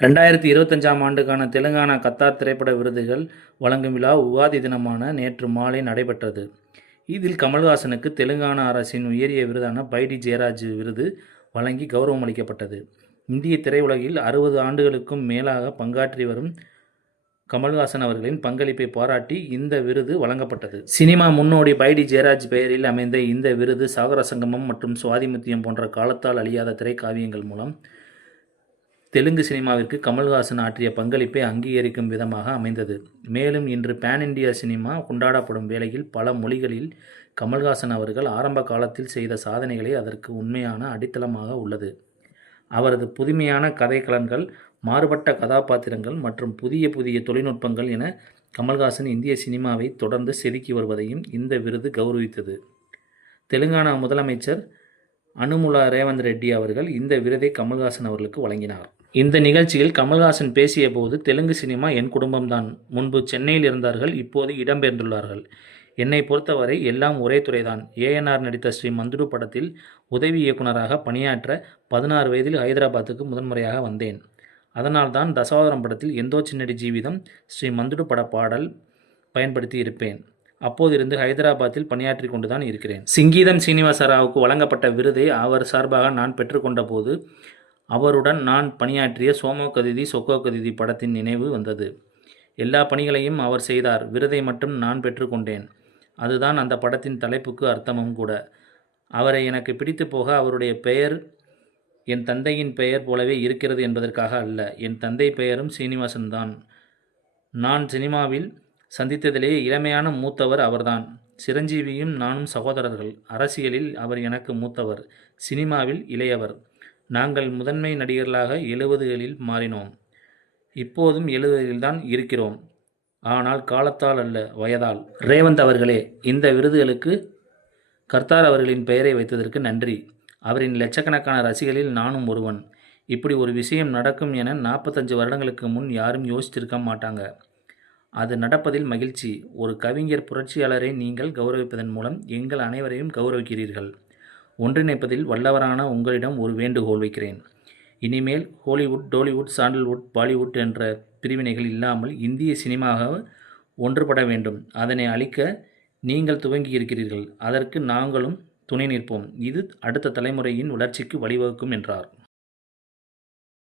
2025ஆம் ஆண்டுக்கான தெலுங்கானா கத்தார் திரைப்பட விருதுகள் வழங்கும் விழா உகாதி தினமான நேற்று மாலை நடைபெற்றது. இதில் கமல்ஹாசனுக்கு தெலுங்கானா அரசின் உயரிய விருதான பைடி ஜெயராஜ் விருது வழங்கி கௌரவம் அளிக்கப்பட்டது. இந்திய திரையுலகில் 60 ஆண்டுகளுக்கும் மேலாக பங்காற்றி வரும் கமல்ஹாசன் அவர்களின் பங்களிப்பை பாராட்டி இந்த விருது வழங்கப்பட்டது. சினிமா முன்னோடி பைடி ஜெயராஜ் பெயரில் அமைந்த இந்த விருது சாகரசங்கமம் மற்றும் சுவாதிமுத்தியம் போன்ற காலத்தால் அழியாத திரைக்காவியங்கள் மூலம் தெலுங்கு சினிமாவிற்கு கமல்ஹாசன் ஆற்றிய பங்களிப்பை அங்கீகரிக்கும் விதமாக அமைந்தது. மேலும் இன்று பேன் இண்டியா சினிமா கொண்டாடப்படும் வேளையில் பல மொழிகளில் கமல்ஹாசன் அவர்கள் ஆரம்ப காலத்தில் செய்த சாதனைகளே அதற்கு உண்மையான அடித்தளமாக உள்ளது. அவரது புதுமையான கதைக்களங்கள், மாறுபட்ட கதாபாத்திரங்கள் மற்றும் புதிய புதிய தொழில்நுட்பங்கள் என கமல்ஹாசன் இந்திய சினிமாவை தொடர்ந்து செதுக்கி வருவதையும் இந்த விருது கௌரவித்தது. தெலுங்கானா முதலமைச்சர் அனுமுலா ரேவந்த் ரெட்டி அவர்கள் இந்த விருதை கமல்ஹாசன் அவர்களுக்கு வழங்கினார். இந்த நிகழ்ச்சியில் கமல்ஹாசன் பேசிய போது, தெலுங்கு சினிமா என் குடும்பம்தான். முன்பு சென்னையில் இருந்தார்கள், இப்போது இடம்பெயர்ந்துள்ளார்கள். என்னை பொறுத்தவரை எல்லாம் ஒரே துறைதான். ஏஎன்ஆர் நடித்த ஸ்ரீ மந்துடு படத்தில் உதவி இயக்குநராக பணியாற்ற 16 வயதில் ஹைதராபாத்துக்கு முதன்முறையாக வந்தேன். அதனால்தான் தசாவதாரம் படத்தில் எந்தோ சின்னடி ஜீவிதம் ஸ்ரீ மந்துடு பட பாடல் பயன்படுத்தி இருப்பேன். அப்போதிருந்து ஹைதராபாத்தில் பணியாற்றி கொண்டுதான் இருக்கிறேன். சிங்கீதம் சீனிவாச ராவுக்கு வழங்கப்பட்ட விருதை அவர் சார்பாக நான் பெற்றுக்கொண்ட போது அவருடன் நான் பணியாற்றிய சோமோ கதிதி சொக்கோ கதிதி படத்தின் நினைவு வந்தது. எல்லா பணிகளையும் அவர் செய்தார். விருதை மட்டும் நான் பெற்றுக்கொண்டேன். அதுதான் அந்த படத்தின் தலைப்புக்கு அர்த்தமும் கூட. அவரை எனக்கு பிடித்து போக அவருடைய பெயர் என் தந்தையின் பெயர் போலவே இருக்கிறது என்பதற்காக அல்ல. என் தந்தை பெயரும் சீனிவாசன் தான். நான் சினிமாவில் சந்தித்ததிலேயே இளமையான மூத்தவர் அவர்தான். சிரஞ்சீவியும் நானும் சகோதரர்கள். அரசியலில் அவர் எனக்கு மூத்தவர், சினிமாவில் இளையவர். நாங்கள் முதன்மை நடிகர்களாக 70களில் மாறினோம். இப்போதும் 70களில் தான் இருக்கிறோம். ஆனால் காலத்தால் அல்ல, வயதால். ரேவந்த் அவர்களே, இந்த விருதுகளுக்கு கர்த்தார் அவர்களின் பெயரை வைத்ததற்கு நன்றி. அவரின் லட்சக்கணக்கான ரசிகர்களில் நானும் ஒருவன். இப்படி ஒரு விஷயம் நடக்கும் என 45 வருடங்களுக்கு முன் யாரும் யோசித்திருக்க மாட்டாங்க. அது நடப்பதில் மகிழ்ச்சி. ஒரு கவிஞர், புரட்சியாளரை நீங்கள் கௌரவிப்பதன் மூலம் எங்கள் அனைவரையும் கௌரவிக்கிறீர்கள். ஒன்றிணைப்பதில் வல்லவரான உங்களிடம் ஒரு வேண்டுகோள் வைக்கிறேன். இனிமேல் ஹாலிவுட், டோலிவுட், சாண்டல்வுட், பாலிவுட் என்ற பிரிவினைகள் இல்லாமல் இந்திய சினிமாவை ஒன்றுபட வேண்டும். அதனை அழிக்க நீங்கள் துவங்கி இருக்கிறீர்கள். அதற்கு நாங்களும் துணை நிற்போம். இது அடுத்த தலைமுறையின் வளர்ச்சிக்கு வழிவகுக்கும் என்றார்.